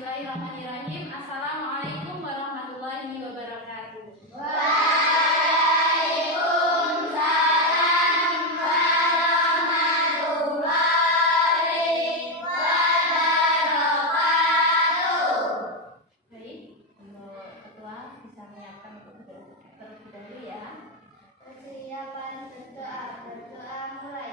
Bismillahirrahmanirrahim. Assalamualaikum warahmatullahi wabarakatuh. Waalaikumsalam warahmatullahi wabarakatuh. Baik, untuk ketua bisa menyiapkan terlebih dahulu ya. Persiapan berdoa mulai.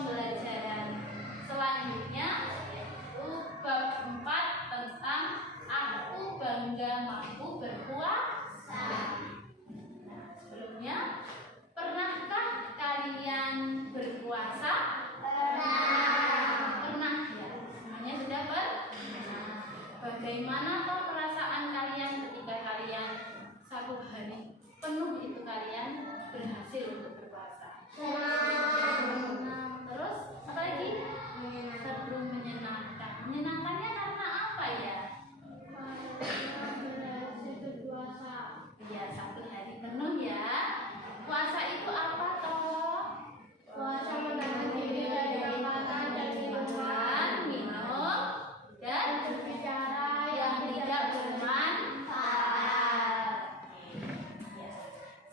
pembelajaran selanjutnya, yaitu bab 4 tentang aku bangga mampu berpuasa. Nah, sebelumnya, pernahkah kalian berpuasa? Pernah ya, semuanya sudah pernah. Bagaimana toh perasaan kalian ketika kalian satu hari penuh itu kalian berhasil untuk berpuasa? Senang. Terus apa lagi? Seru, menyenangkan. Menyenangkannya karena apa ya? Iya, satu hari penuh ya. Puasa itu apa toh? Puasa menahan diri dari makanan dan minuman, minum, dan berbicara yang tidak bermanfaat. Ya.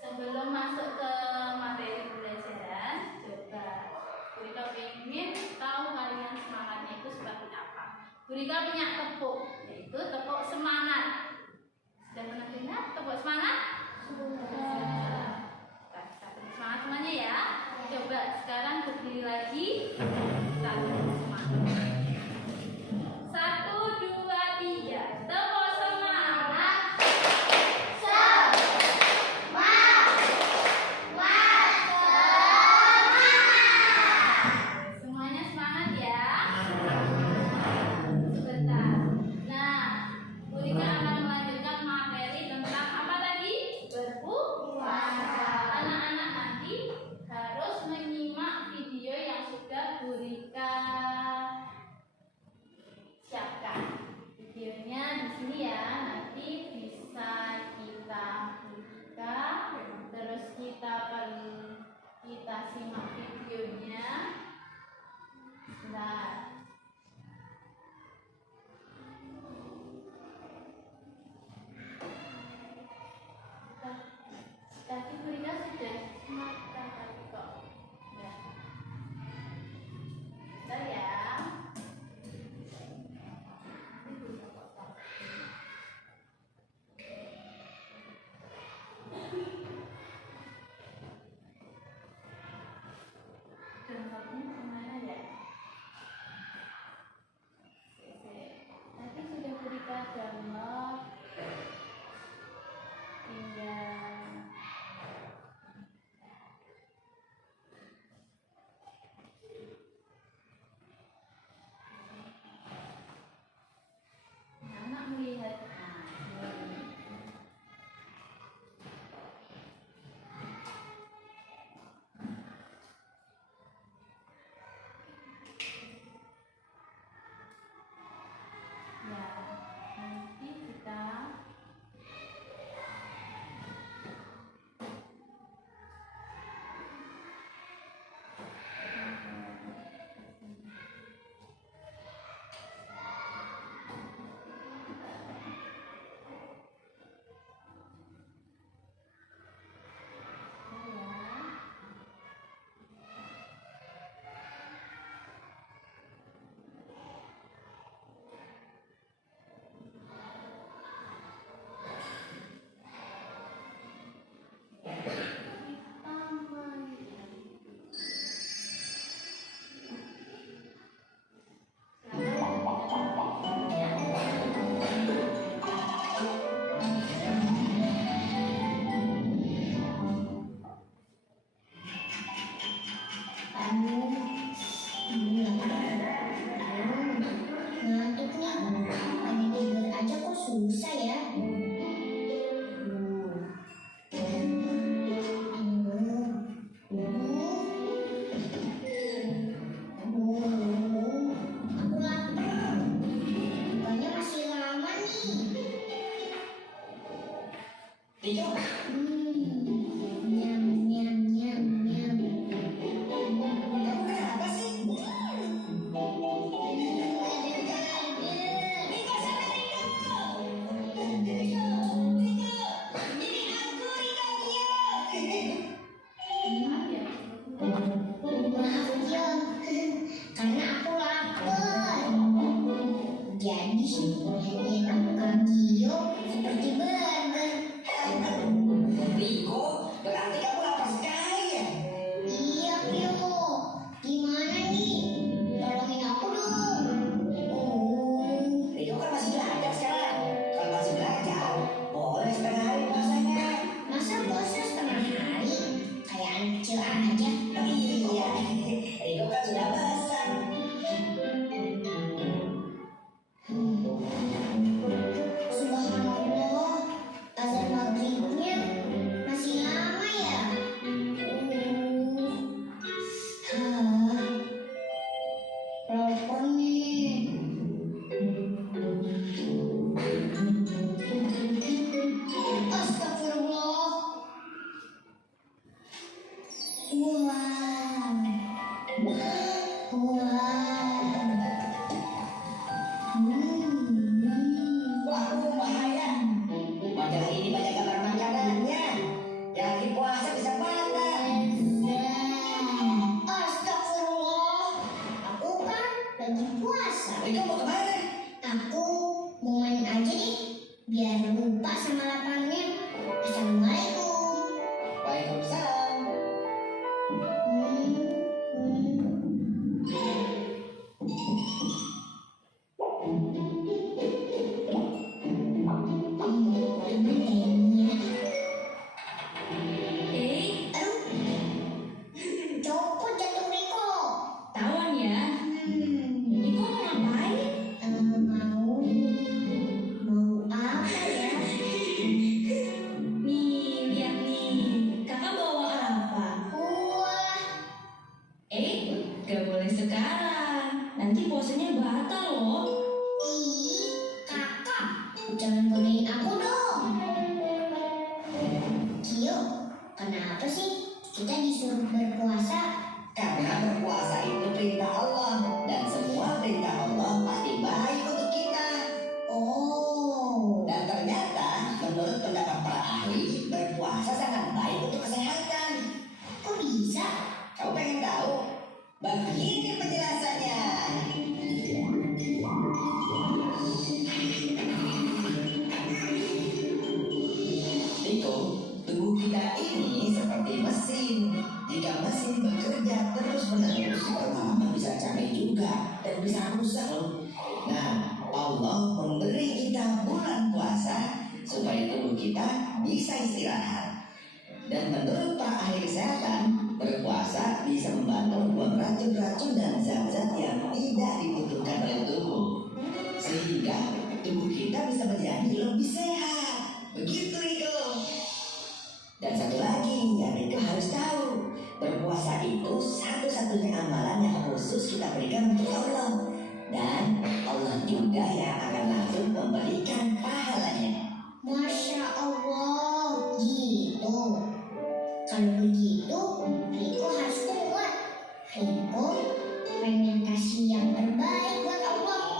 Sebelum masuk ke materi pelajaran, coba Burika ingin tahu kalian semangatnya itu seperti apa. Burika punya tepuk, yaitu tepuk semangat. Sudah pernah dengar tepuk semangat? Sudah. Kita tepuk semangat semuanya ya. Coba sekarang berdiri lagi. Kita tepuk semangat. 1, 2, 3. Tepuk semangat. Semuanya semangat ya. Sebentar. Nah, Burika akan melanjutkan materi tentang apa tadi? Berpuasa. Anak-anak nanti harus menyimak video yang sudah Burika siapkan. Videonya di sini ya. Nanti bisa kita buka, terus kita simak videonya. Sebentar. Tadi Burika sudah siapkan tadi kok. Ya. Bentar ya. Nanti Burika potong. Contohnya kemana ya? Nanti sudah Burika download. Tinggal anak melihat. Nah, ini. Ya, nanti kita Ngantuk nih, pengen tidur aja kok susah ya. Aku lapar. Bukanya masih lama nih. Nyam nyam nyam nyam. lagi puasa. Rika mau kemana? Aku mau main aja nih, biar lupa sama lapangnya. Assalamualaikum. Waalaikumsalam. Copot jantung Riko. Tawan ya. Iko mau ngapain? Mau apa ya? Nih, lihat nih. Kakak bawa apa? Wah, Gak boleh sekarang. Nanti puasanya batal loh. kakak, jangan godain aku dong. Kio, kenapa sih kita disuruh berpuasa? Karena berpuasa itu perintah Allah, dan semua perintah Allah pasti baik untuk kita. Oh, Dan ternyata menurut pendapat para ahli, berpuasa sangat baik untuk kesehatan. kok bisa? Kau pengen tahu? Begini penjelasannya. Riko, tubuh kita ini seperti mesin. Jika mesin bekerja terus-menerus, lama-lama bisa capek juga dan bisa rusak loh. Nah, Allah memberi kita bulan puasa supaya tubuh kita bisa istirahat. Dan menurut para ahli kesehatan, berpuasa bisa membantu membuang racun-racun dan zat-zat yang tidak dibutuhkan oleh tubuh, sehingga tubuh kita bisa menjadi lebih sehat. Begitu Riko. Dan satu lagi yang Riko harus tahu, berpuasa itu satu-satunya amalan yang khusus kita berikan untuk Allah, dan Allah juga yang akan langsung memberikan pahalanya. Masya Allah, gitu. Kalau begitu, Riko harus kuat. Riko pengen kasih yang terbaik buat Allah.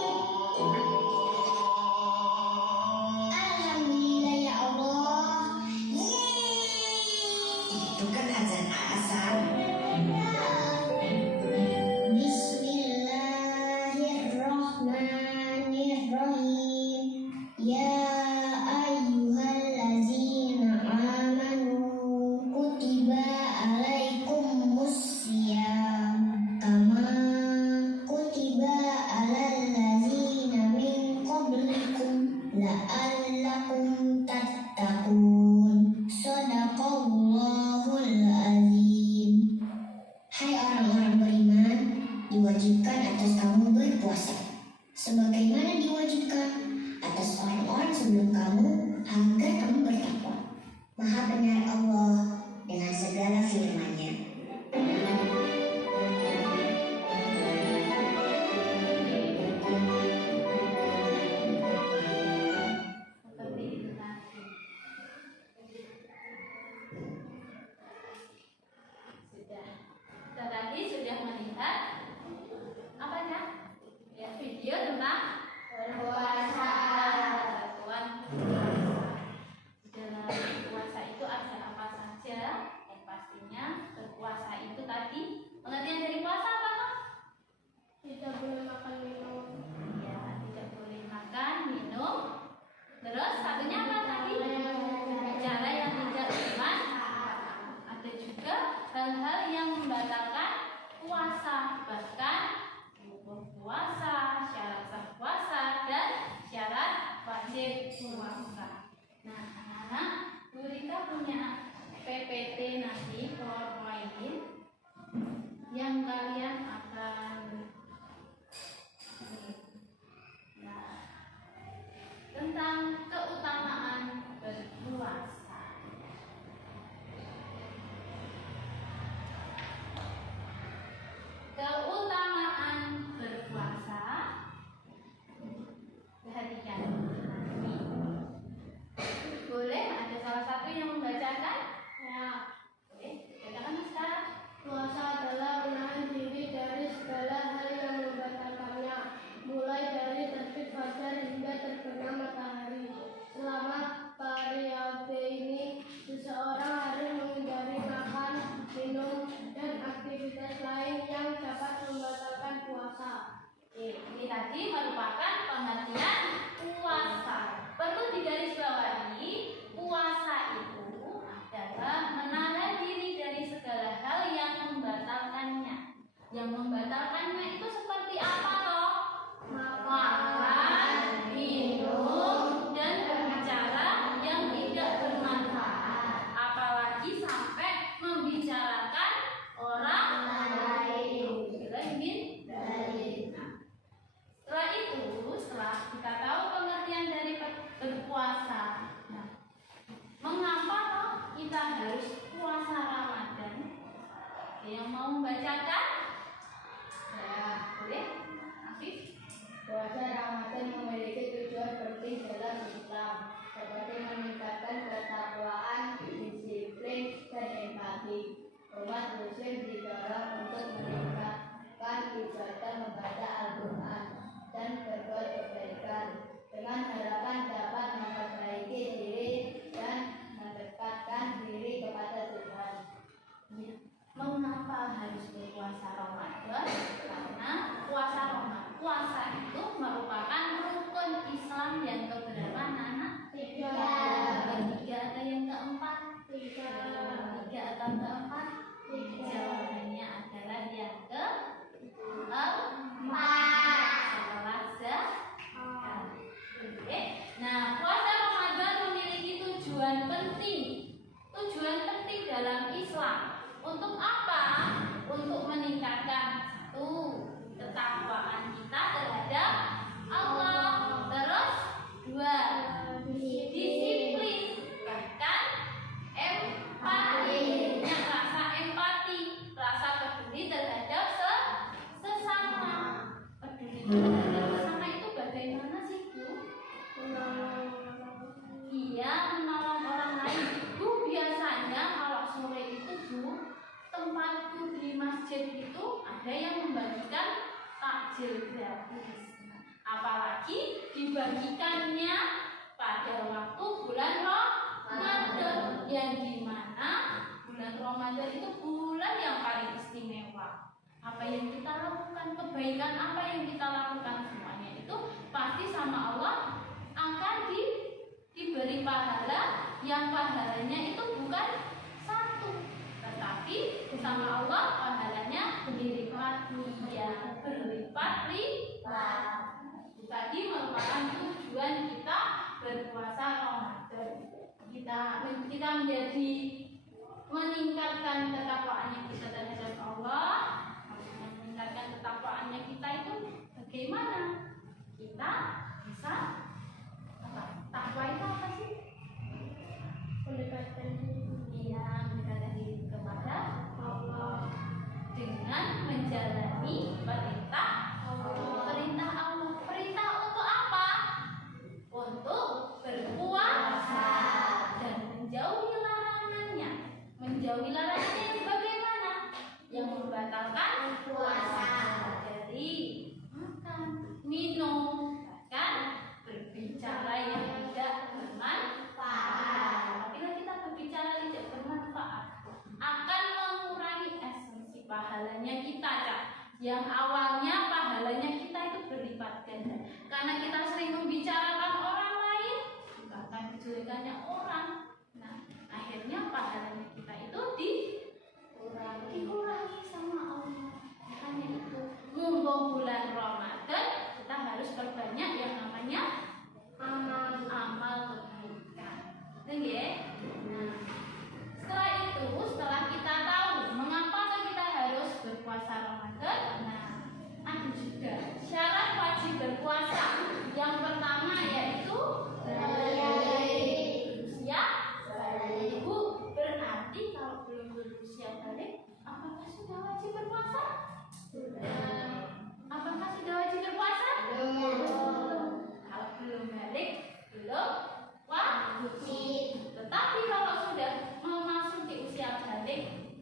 Alhamdulillah ya Allah. Yeay. Itu kan azan asar. Bismillahirrahmanirrahim. Ya ayyuhallazina amanu kutiba alaikumussyam kama kutiba alal ladzina min qablikum la'allakum tattaqun. Shadaqallahul azim. Hai orang-orang beriman, diwajibkan atas kamu berpuasa sebagaimana diwajibkan atas orang-orang sebelum kamu agar kamu bertakwa. Maha benar Allah dengan segala firman-Nya. Seperti itu tadi. Sudah. Kita tadi sudah melihat apanya? Ya, video tentang berpuasa. Bantuan berpuasa. Dalam puasa itu ada apa saja? Yang pastinya Yang membatalkannya itu seperti apa toh? Makan, minum, dan berbicara yang tidak bermanfaat. Apalagi sampai membicarakan orang lain. Setelah itu, setelah kita tahu pengertian dari berpuasa, nah, mengapa toh kita harus puasa Ramadan? Yang mau membacakan? Ya, boleh? Afif? Puasa Ramadan memiliki tujuan penting dalam Islam, seperti meningkatkan ketakwaan, disiplin, dan empati. Umat Muslim didorong untuk meningkatkan ibadah membaca Al-Quran dan berbuat kebaikan, dengan harapan dapat memperbaiki diri dan mendekatkan diri kepada Tuhan. Mengapa harus berpuasa Ramadan? Karena puasa itu merupakan rukun Islam yang keberapa, Nana? Tiga. Ketiga atau yang keempat? Tiga atau keempat? Jawabannya adalah yang keempat. Setelah zakat. Oke. Nah, puasa Ramadan memiliki tujuan penting. Tujuan penting dalam Islam. Untuk apa? Untuk meningkatkan satu, ketakwaan kita terhadap Allah. Terus dua, disiplin, bahkan empati. Rasa empati, rasa peduli terhadap sesama. Peduli terhadap sesama itu bagaimana sih, Bu? Iya, menolong orang lain. Bu, biasanya kalau sore itu, Bu, tempatku di masjid itu ada yang membagikan takjil gratis. Apalagi dibagikannya pada waktu bulan Ramadan, yang dimana bulan Ramadan itu bulan yang paling istimewa. Apa yang kita lakukan, kebaikan apa yang kita lakukan, semuanya itu pasti sama Allah akan diberi pahala, yang pahalanya itu bukan satu, tetapi sama Allah pahalanya berlipat-lipat. Tadi merupakan tujuan kita berpuasa Ramadan. Kita menjadi meningkatkan ketakwaannya kita terhadap Allah. Meningkatkan ketakwaannya kita itu bagaimana? Kita bisa takwa itu apa sih? Mendekatkan diri. Iya, mendekatkan diri kepada Allah dengan menjalani perintah Allah. Perintah untuk apa? Untuk berpuasa dan menjauhi larangannya. Menjauhi larangannya itu bagaimana? Yang membatalkan puasa dari makan, minum, bahkan berbicara yang tidak bermanfaat. Apabila kita berbicara tidak bermanfaat, akan mengurangi esensi pahalanya kita, Kak. Yang awalnya pahalanya kita itu berlipat ganda, karena kita sering membicarakan orang lain, bahkan kejelekannya orang. Nah, akhirnya pahalanya kita itu dikurangi sama Allah. Makanya itu, mumpung bulan Ramadan, kita harus perbanyak yang namanya amal kebaikan. Betul ya? Nah, setelah kita tahu mengapa kita harus berpuasa Ramadan, nah, ada juga syarat wajib berpuasa. Yang pertama yaitu berusia balik. Bu, berarti kalau belum berusia balik, apakah sudah wajib berpuasa? Apakah sudah wajib berpuasa? Kalau belum balik, belum wajib. Tetapi kalau sudah mau masuk di usia balik,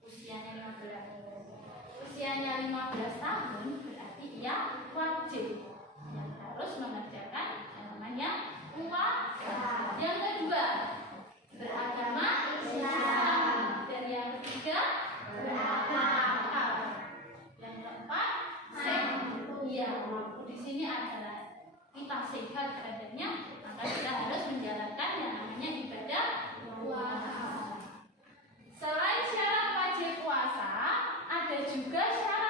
usianya 15 tahun, berarti ia wajib, yang harus mengerjakan yang namanya puasa. Yang kedua, beragama Islam. Dan yang ketiga, berakal. Yang keempat, sehat. Iya, di sini adalah kita sehat badannya, maka kita harus menjalankan yang namanya ibadah puasa. Selain syarat wajib puasa, ada juga syarat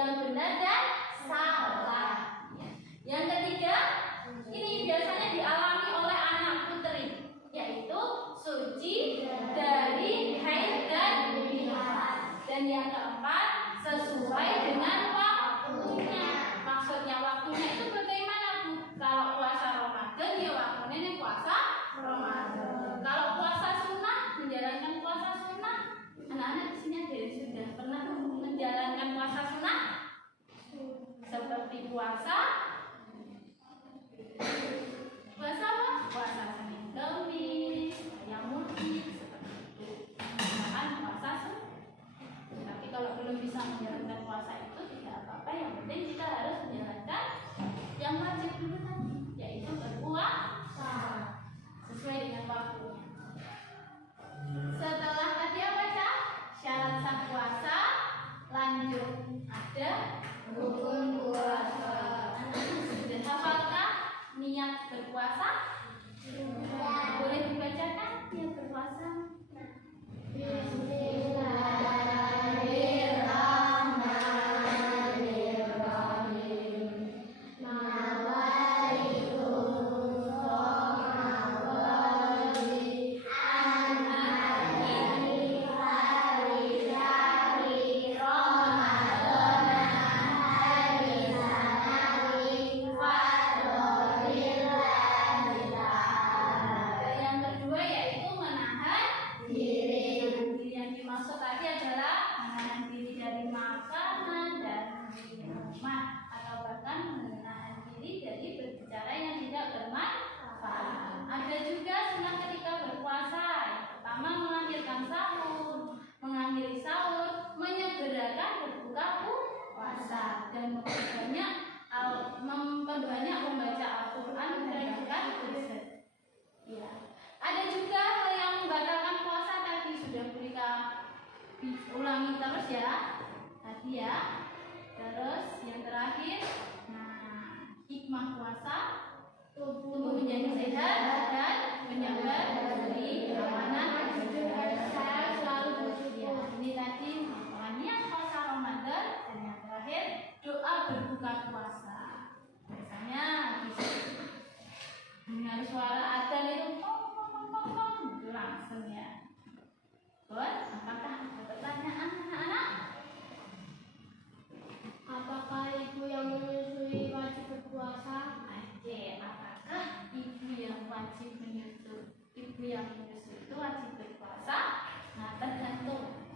yang benar dan salah. Yang ketiga, ini biasanya dialami oleh anak putri, yaitu suci dari haid dan nifas. Dan yang keempat, sesuai dengan waktunya. Maksudnya waktunya itu bagaimana, Bu? Kalau puasa Ramadan ya waktunya ini puasa Ramadan. Kalau puasa sunnah, menjalankan puasa sunnah, anak-anak di sini ada yang sudah pernah menjalankan puasa sunnah? Seperti puasa apa? Puasa Senin Kemis, ayam mudik, seperti itu. Misalkan puasa sunnah. Tapi kalau belum bisa menjalankan puasa itu tidak apa-apa. Yang penting kita harus menjalankan yang wajib dulu tadi, yaitu berpuasa sesuai dengan waktunya. Setelah tadi apa, Cak? Syarat sah puasa, lanjut ada rukun puasa. Sudah hafalkah niat berpuasa? Boleh dibacakan niat berpuasa? Yang kedua yaitu menahan diri. Yang dimaksud tadi adalah menahan diri dari makanan dan minuman, atau bahkan menahan diri dari berbicara yang tidak bermanfaat. Ada juga sunah ketika berpuasa. Yang pertama, mengakhirkan sahur, mengakhiri sahur, menyegerakan berbuka puasa, dan memperbanyak membaca Al-Quran dan bahkan berzikir. Ya. Ada juga hal yang membatalkan puasa, tadi sudah Burika ulangi terus ya. Tadi ya. Terus yang terakhir, hikmah puasa, tubuh menjadi sehat dan menjaga dari amanah. Saya selalu bersyukur. Ini tadi niat puasa Ramadan, dan yang terakhir doa berbuka puasa. Biasanya dengar suara adzan itu itu langsung ya. Good. Apakah ada pertanyaan anak-anak? Apakah ibu yang menyusui wajib berpuasa? Oke, apakah ibu yang wajib menyusui itu wajib berpuasa? Nah, tergantung.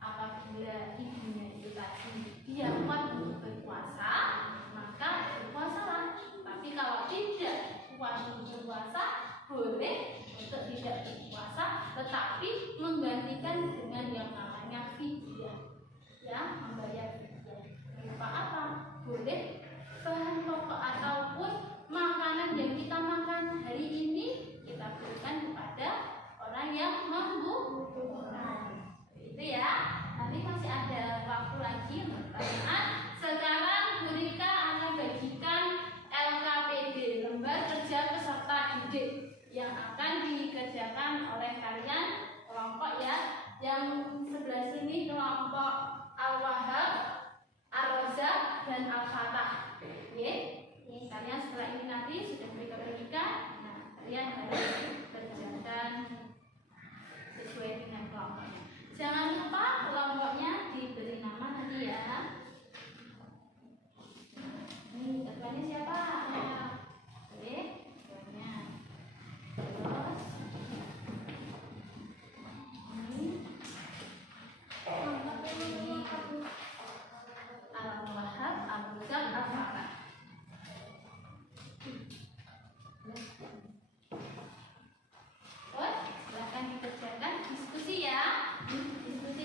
Apabila ibunya itu tadi dia kuat untuk berpuasa, maka berpuasalah. Tapi kalau tidak kuat untuk berpuasa, boleh untuk tidak berpuasa, tetapi menggantikan dengan yang namanya fidyah, ya, membayar fidyah. Berupa apa? Boleh bahan pokok ataupun makanan yang kita makan hari ini kita berikan kepada orang yang membutuhkan. Itu ya. Nanti masih ada waktu lagi untuk pertanyaan. Sekarang Burika akan bagikan LKPD, lembar kerja peserta didik, yang akan dikerjakan oleh kalian kelompok ya. Yang sebelah sini kelompok Al-Wahhab, Ar-Razak, dan Al-Fatah. Oke? Kalian setelah ini nanti sudah berikan. Nah, kalian harus kerjakan sesuai dengan kelompoknya. Jangan lupa kelompoknya diberi nama nanti ya. Ini ketuanya siapa? Oke, ketuanya. Terus ini Al-Wahhab, Al-Razak, Al-Fatah. Silahkan dikerjakan, diskusi ya. Diskusi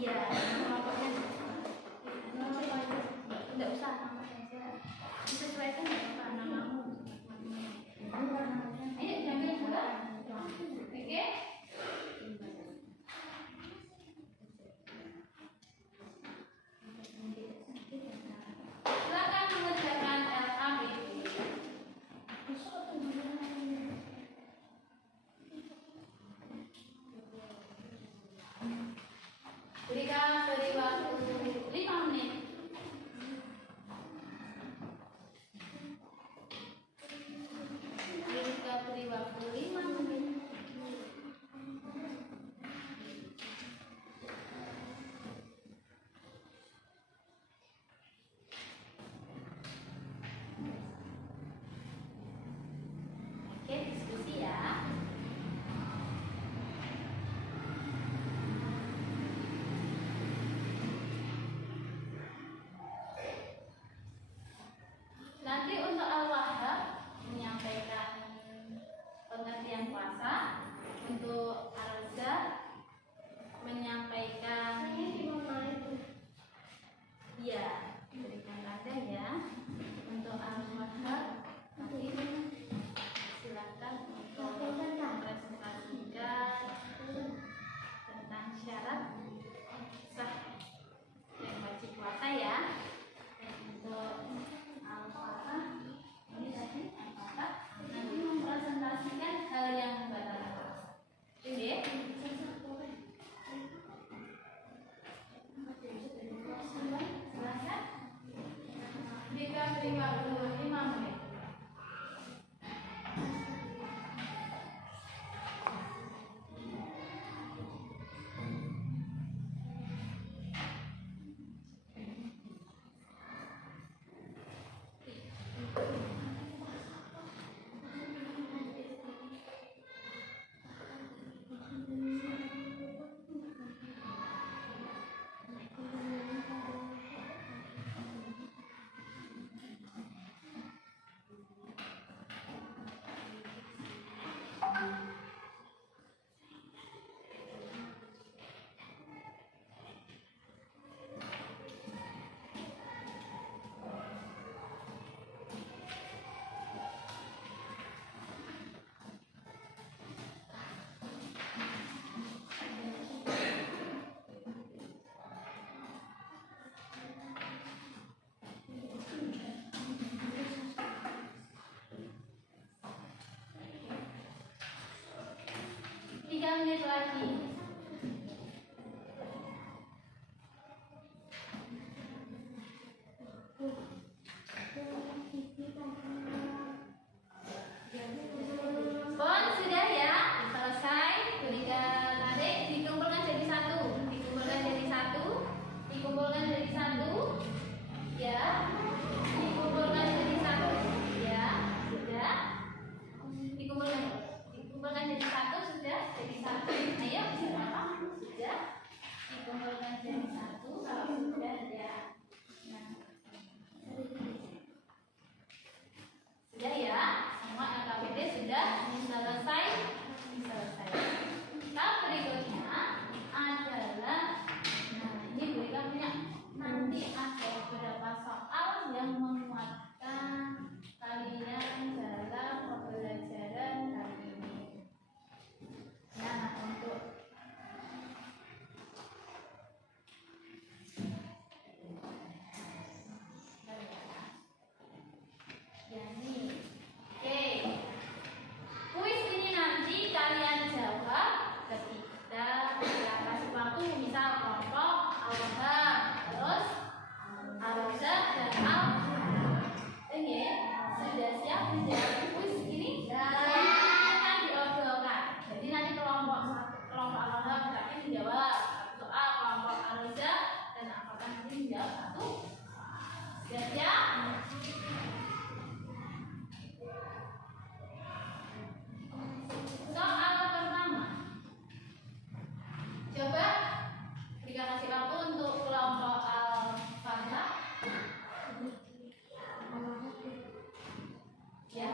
Iya, kelompoknya tidak usah nama saja. Disesuaikan dengan namamu. Ayo diambil dua. Oke? Silakan mengerjakan LKB. Beri waktu 5 menit. Beri waktu 5 menit. Oke, diskusi ya. Nanti untuk Al-Wahhab menyampaikan pengertian puasa, untuk Al-Razak menyampaikan iya, berikan tanda ya. Untuk Al-Wahhab nanti silakan untuk presentasikan tentang syarat sah dan wajib puasa ya. Untuk Al-Fatah ini tadi Al-Fatah nanti mempresentasikan hal yang membatalkan puasa. Oke? Silakan. Beri waktu 5 menit. Tiga menit lagi. Pon sudah ya, selesai. Berikan adik, dikumpulkan jadi satu, dikumpulkan jadi satu, dikumpulkan jadi satu, ya, dikumpulkan jadi satu, ya, sudah, dikumpulkan jadi satu, sudah, jadi satu. Ayo, berapa? Sudah, dikumpulkan jadi satu, kalau sudah ya. Nah. Sudah ya, semua LKPD sudah selesai. Tahap berikutnya adalah, nah ini berikan punya, nanti ada beberapa soal yang menguatkan kalian dalam pembelajaran kali ini. Nah, untuk ya nih. Oke. Kuis ini nanti kalian jawab ketika saya kasih waktu, misal kelompok Al-Wahhab, terus Al-Razak dan Al-Fatah. Oke, sudah siap menjawab kuis ini? Akan diobrolkan. Jadi nanti kelompok Al-Wahhab nanti menjawab soal, kelompok Al-Razak dan Al-Fatah nanti menjawab satu. Sudah siap? Soal pertama, coba jika kasih waktu untuk kelompok Al-Fatah. Ya,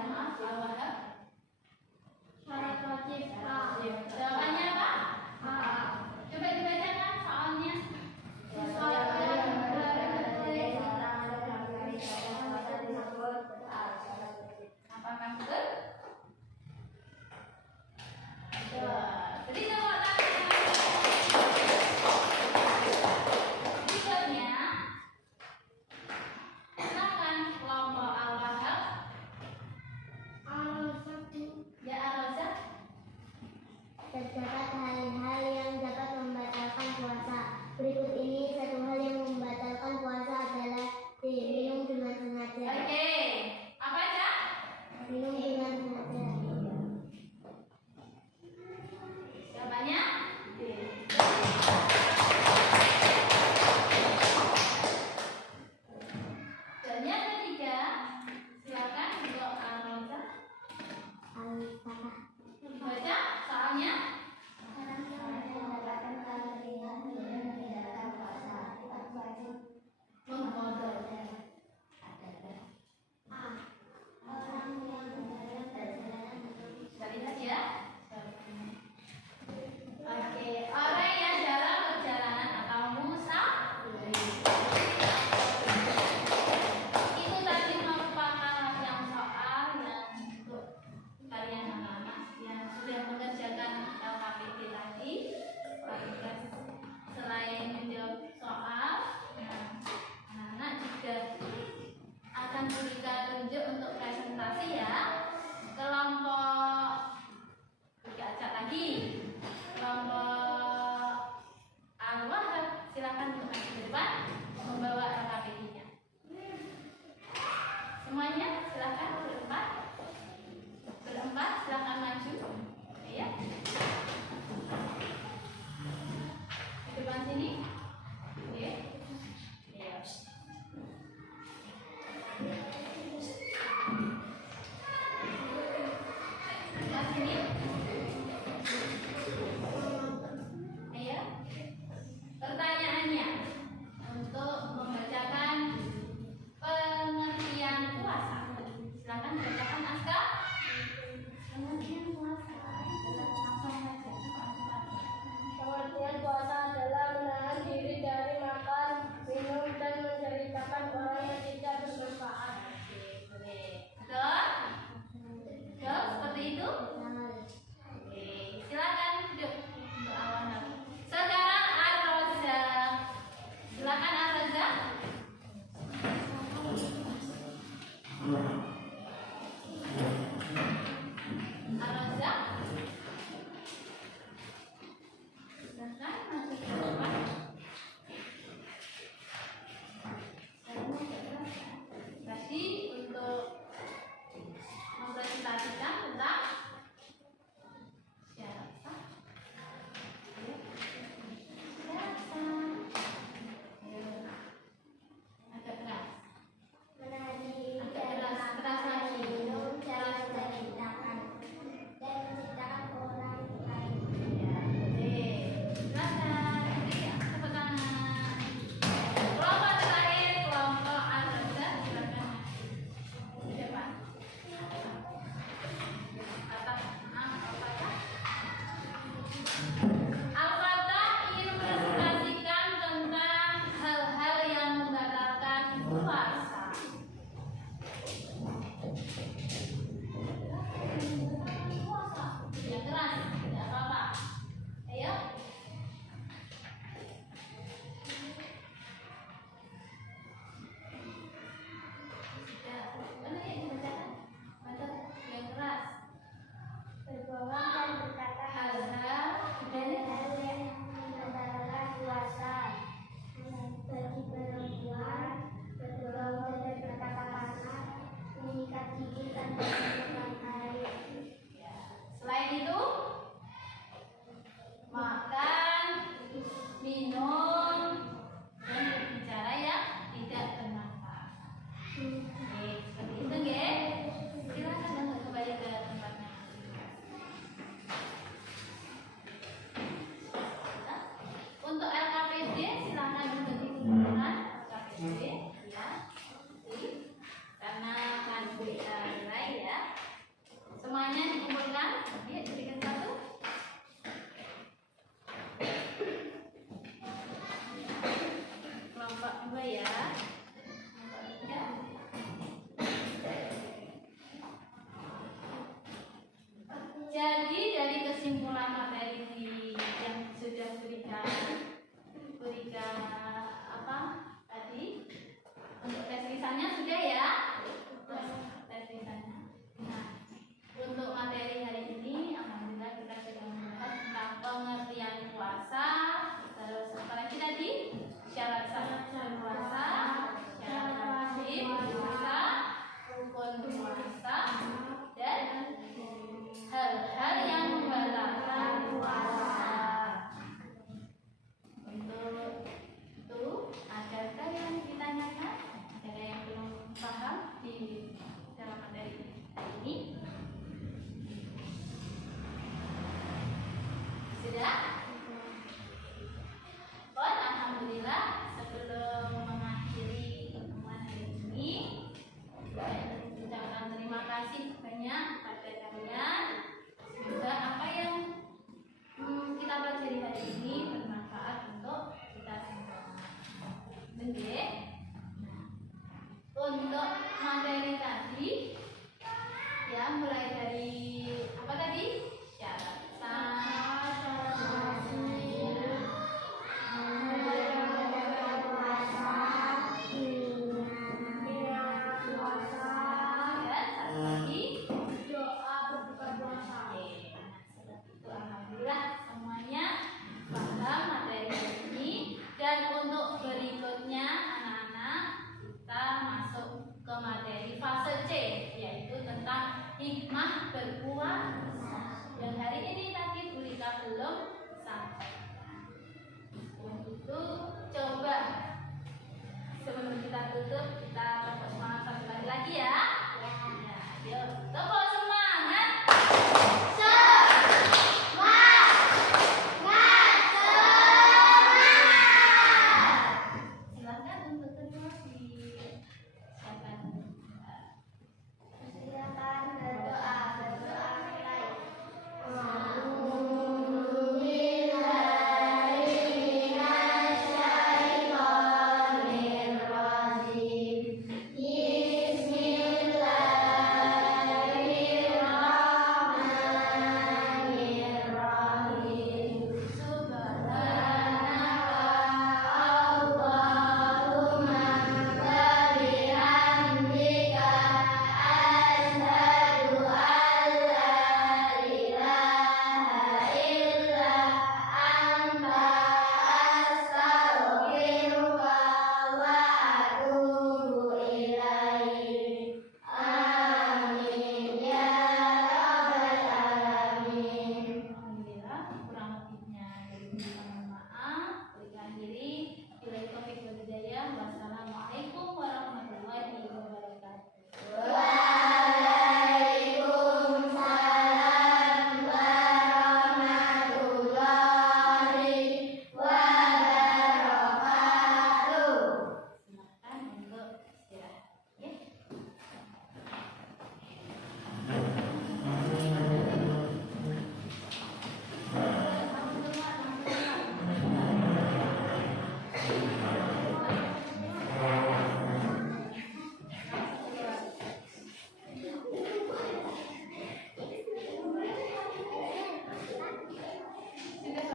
kita tutup, kita tepuk semangat satu kali lagi ya.